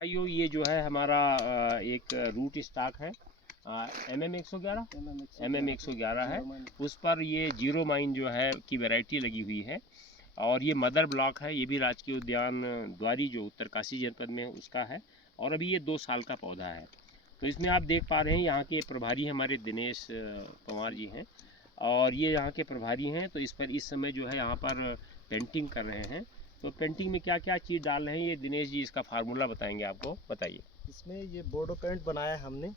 भाइयों ये जो है हमारा एक रूट स्टॉक है MM111 है। उस पर ये जीरो माइन जो है की वैरायटी लगी हुई है और ये मदर ब्लॉक है। ये भी राजकीय उद्यान द्वारी जो उत्तरकाशी जनपद में है उसका है और अभी ये 2 साल का पौधा है। तो इसमें आप देख पा रहे हैं यहाँ के प्रभारी हमारे दिनेश पंवार जी हैं और ये यहाँ के प्रभारी हैं। तो इस पर इस समय जो है यहाँ पर पेंटिंग कर रहे हैं। तो पेंटिंग में क्या क्या चीज़ डाल रहे हैं ये दिनेश जी इसका फार्मूला बताएंगे आपको, बताइए। इसमें ये बोर्डो पेंट बनाया है हमने।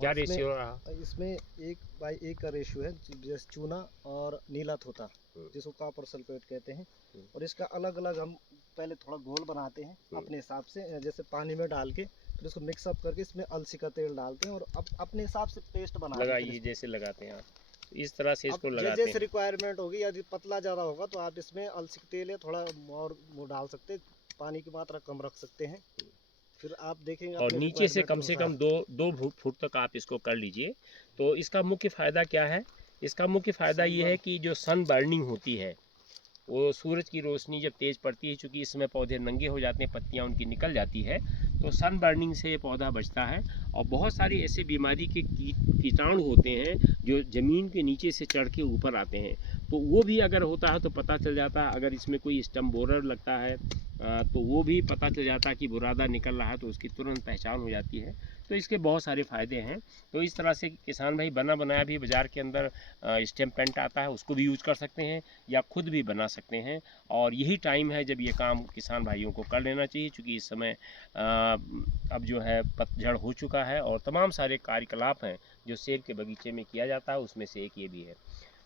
क्या रेशियो रहा? इसमें 1:1 का रेशियो है, जैसे चूना और नीला तोता जिसको कॉपर सल्फेट कहते हैं। और इसका अलग अलग हम पहले थोड़ा घोल बनाते हैं अपने हिसाब से, जैसे पानी में डाल के फिर इसको मिक्सअप करके इसमें अलसी का तेल डालते हैं और अपने हिसाब से पेस्ट बनाते हैं। लगाइए जैसे लगाते हैं आप, इस तरह से इसको लगाते जैसे हैं। रिक्वायरमेंट होगी, यदि पतला ज़्यादा होगा तो आप इसमें अलसी का तेल या थोड़ा और वो डाल सकते हैं, पानी की मात्रा कम रख सकते हैं। फिर आप देखेंगे और नीचे से कम दो फुट तक आप इसको कर लीजिए। तो इसका मुख्य फ़ायदा क्या है? इसका मुख्य फ़ायदा ये है कि जो सन बर्निंग होती है, वो सूरज की रोशनी जब तेज़ पड़ती है, चूँकि इस समय पौधे नंगे हो जाते हैं, पत्तियाँ उनकी निकल जाती है, तो सन बर्निंग से ये पौधा बचता है। और बहुत सारी ऐसे बीमारी के कीटाणु होते हैं जो ज़मीन के नीचे से चढ़ के ऊपर आते हैं, तो वो भी अगर होता है तो पता चल जाता है। अगर इसमें कोई स्टम बोरर लगता है तो वो भी पता चल जाता है कि बुरादा निकल रहा है, तो उसकी तुरंत पहचान हो जाती है। तो इसके बहुत सारे फ़ायदे हैं। तो इस तरह से किसान भाई बना बनाया भी बाज़ार के अंदर स्टेम पेंट आता है, उसको भी यूज कर सकते हैं या खुद भी बना सकते हैं। और यही टाइम है जब ये काम किसान भाइयों को कर लेना चाहिए, क्योंकि इस समय अब जो है पतझड़ हो चुका है और तमाम सारे कार्यकलाप हैं जो सेब के बगीचे में किया जाता है, उसमें से एक ये भी है।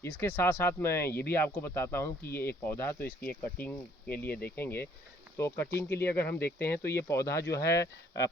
इसके साथ साथ मैं ये भी आपको बताता हूँ कि ये एक पौधा, तो इसकी एक कटिंग के लिए देखेंगे तो कटिंग के लिए अगर हम देखते हैं तो ये पौधा जो है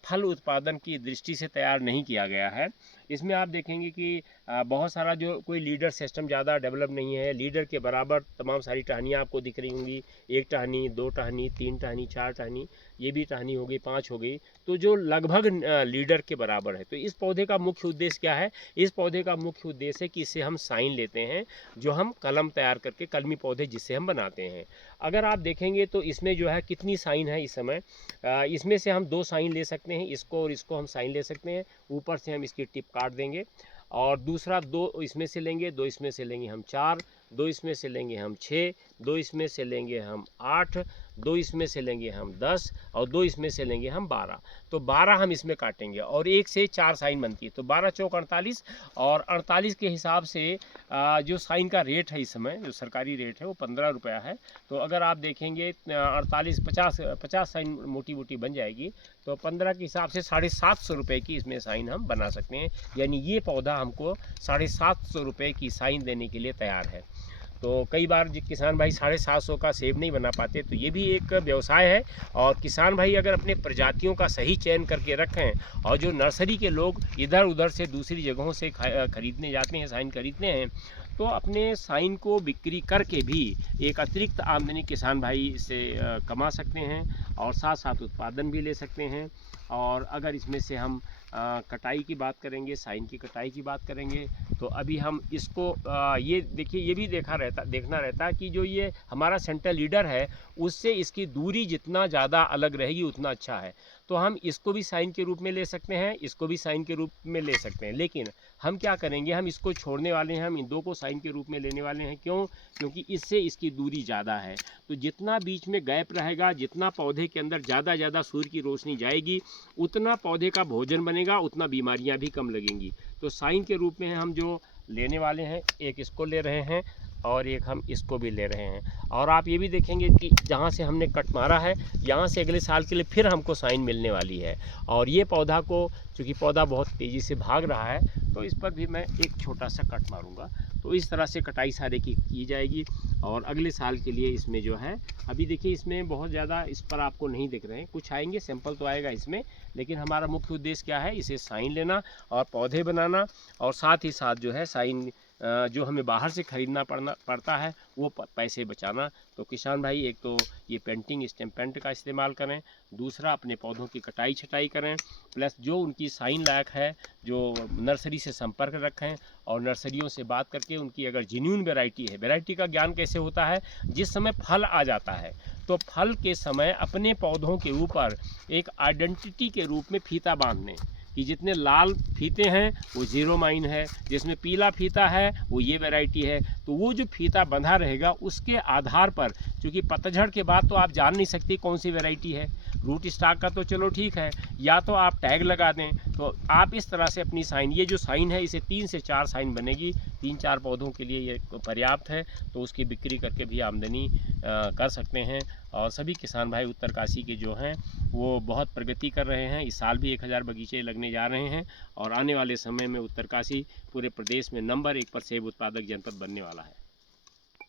फल उत्पादन की दृष्टि से तैयार नहीं किया गया है। इसमें आप देखेंगे कि बहुत सारा जो कोई लीडर सिस्टम ज़्यादा डेवलप नहीं है। लीडर के बराबर तमाम सारी टहनियाँ आपको दिख रही होंगी, 1 टहनी, 2 टहनी, 3 टहनी, 4 टहनी, ये भी टहनी हो गई, 5 हो गई, तो जो लगभग लीडर के बराबर है। तो इस पौधे का मुख्य उद्देश्य क्या है? इस पौधे का मुख्य उद्देश्य है कि इससे हम साइन लेते हैं, जो हम कलम तैयार करके कलमी पौधे जिससे हम बनाते हैं। अगर आप देखेंगे तो इसमें जो है कितनी साइन है इस समय, इसमें से हम 2 साइन ले सकते हैं, इसको और इसको हम साइन ले सकते हैं। ऊपर से हम इसकी टिप काट देंगे और दूसरा 2 इसमें से लेंगे, 2 इसमें से लेंगे हम 4, 2 इसमें से लेंगे हम 6, 2 इसमें से लेंगे हम 8, 2 इसमें से लेंगे हम 10 और 2 इसमें से लेंगे हम 12। तो 12 हम इसमें काटेंगे और 1 से 4 साइन बनती है, तो 12 चौक 48। और 48 के हिसाब से जो साइन का रेट है इस समय, जो सरकारी रेट है वो 15 रुपया है। तो अगर आप देखेंगे 48 50 साइन मोटी मोटी बन जाएगी, तो 15 के हिसाब से 750 रुपये की इसमें साइन हम बना सकते हैं। यानी ये पौधा हमको 750 रुपये की साइन देने के लिए तैयार है। तो कई बार किसान भाई 750 का सेब नहीं बना पाते, तो ये भी एक व्यवसाय है। और किसान भाई अगर अपने प्रजातियों का सही चयन करके रखें और जो नर्सरी के लोग इधर उधर से दूसरी जगहों से खरीदने जाते हैं, साइन खरीदते हैं, तो अपने साइन को बिक्री करके भी एक अतिरिक्त आमदनी किसान भाई से कमा सकते हैं और साथ साथ उत्पादन भी ले सकते हैं। और अगर इसमें से हम कटाई की बात करेंगे, साइन की कटाई की बात करेंगे, तो अभी हम इसको ये देखिए, ये भी देखना रहता है कि जो ये हमारा सेंटर लीडर है उससे इसकी दूरी जितना ज़्यादा अलग रहेगी उतना अच्छा है। तो हम इसको भी साइन के रूप में ले सकते हैं, इसको भी साइन के रूप में ले सकते हैं, लेकिन हम क्या करेंगे, हम इसको छोड़ने वाले हैं, हम इन 2 को साइन के रूप में लेने वाले हैं। क्यों? क्योंकि इससे इसकी दूरी ज़्यादा है। तो जितना बीच में गैप रहेगा, जितना पौधे के अंदर ज़्यादा सूर्य की रोशनी जाएगी, उतना पौधे का भोजन बनेगा, उतना बीमारियां भी कम लगेंगी। तो साइन के रूप में हम जो लेने वाले हैं, एक इसको ले रहे हैं और एक हम इसको भी ले रहे हैं। और आप ये भी देखेंगे कि जहाँ से हमने कट मारा है, यहाँ से अगले साल के लिए फिर हमको साइन मिलने वाली है। और ये पौधा को, चूँकि पौधा बहुत तेज़ी से भाग रहा है, तो इस पर भी मैं एक छोटा सा कट मारूंगा। तो इस तरह से कटाई सारे की जाएगी और अगले साल के लिए इसमें जो है, अभी देखिए इसमें बहुत ज़्यादा इस पर आपको नहीं दिख रहे हैं, कुछ आएंगे, सैंपल तो आएगा इसमें, लेकिन हमारा मुख्य उद्देश्य क्या है, इसे साइन लेना और पौधे बनाना और साथ ही साथ जो है साइन जो हमें बाहर से खरीदना पड़ता है वो पैसे बचाना। तो किसान भाई एक तो ये पेंटिंग स्टेम्पेंट का इस्तेमाल करें, दूसरा अपने पौधों की कटाई छटाई करें, प्लस जो उनकी साइन लायक है जो नर्सरी से संपर्क रखें और नर्सरियों से बात करके उनकी अगर जेन्युइन वैरायटी है, वैरायटी का ज्ञान कैसे होता है, जिस समय फल आ जाता है तो फल के समय अपने पौधों के ऊपर एक आइडेंटिटी के रूप में फीता बांध लें कि जितने लाल फीते हैं वो जीरो माइन है, जिसमें पीला फीता है वो ये वैरायटी है। तो वो जो फीता बंधा रहेगा उसके आधार पर, क्योंकि पतझड़ के बाद तो आप जान नहीं सकते कौन सी वैरायटी है, रूट स्टॉक का तो चलो ठीक है, या तो आप टैग लगा दें। तो आप इस तरह से अपनी साइन, ये जो साइन है इसे 3 से 4 साइन बनेगी, 3-4 पौधों के लिए ये पर्याप्त है। तो उसकी बिक्री करके भी आमदनी कर सकते हैं। और सभी किसान भाई उत्तरकाशी के जो हैं वो बहुत प्रगति कर रहे हैं। इस साल भी 1000 बगीचे लगने जा रहे हैं और आने वाले समय में उत्तरकाशी पूरे प्रदेश में नंबर 1 पर सेब उत्पादक जनपद बनने वाला है।